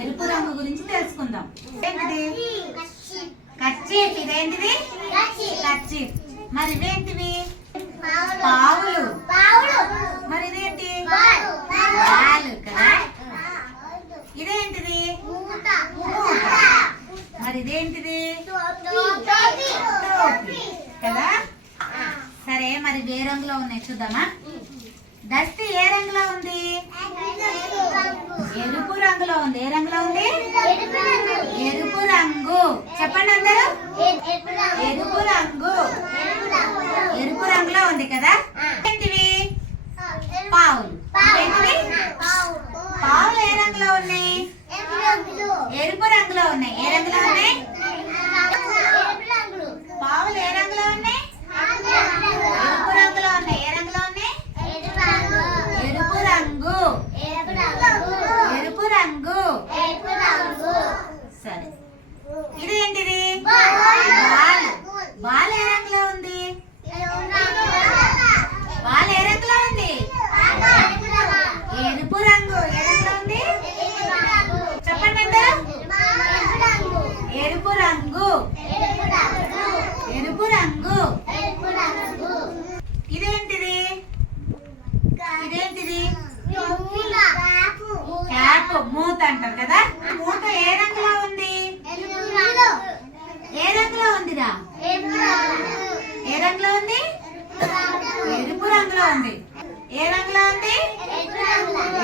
ఎరుపు రంగు గురించి తెలుసుకుందాం ఏంటిది కర్చీఫ్ ఇదేంటిది కర్చీఫ్ మరి ఇవేంటివి పావులు మరి ఇదేంటి ఇదేంటిది మరి ఇదేంటిది కదా సరే మరి వే రంగులో ఉన్నాయి చూద్దామా దస్తి ఏ రంగులో ఉంది ఎరుపు రంగులో ఉంది ఏ రంగులో ఉంది ఎరుపు రంగు చెప్పండి అందరూ ఎరుపు రంగు ఎరుపు రంగులో ఉంది కదా ఏంటివి పావులు పావులు ఏ రంగులో ఉన్నాయి ఎరుపు రంగులో ఉన్నాయి రంగులో ఉంది ఎరుపు రంగులో ఉంది ఏ రంగులో ఉంది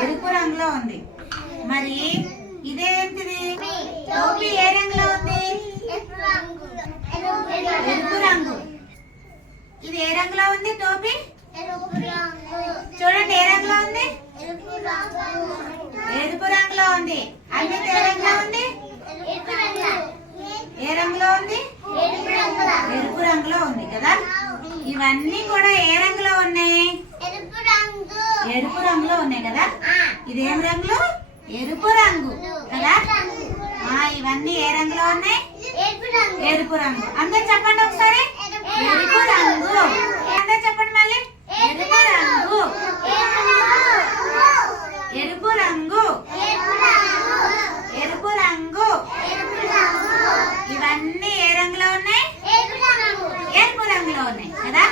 ఎరుపు రంగులో ఉంది మరి ఇదేంటిది టోపీ ఏ రంగులో ఉంది ఎరుపు రంగు ఇది ఏ రంగులో ఉంది టోపీ చూడండి ఏ రంగులో ఉంది ఎరుపు రంగులో ఉంది అన్ని ఏ రంగులో ఉంది ఇవన్నీ కూడా ఏ రంగులో ఉన్నాయి ఎరుపు రంగు ఎరుపు రంగులో ఉన్నాయి కదా ఇది ఏం రంగులో ఎరుపు రంగు కదా ఇవన్నీ ఏ రంగులో ఉన్నాయి ఎరుపు రంగు అందరు చెప్పండి ఒకసారి ఎరుపు రంగు అందరు చెప్పండి మళ్ళీ ఎరుపు రంగు ఎరుపు రంగు ఎరుపు రంగు ఇవన్నీ ఏ రంగులో ఉన్నాయి ఎరుపు రంగులో ఉన్నాయి కదా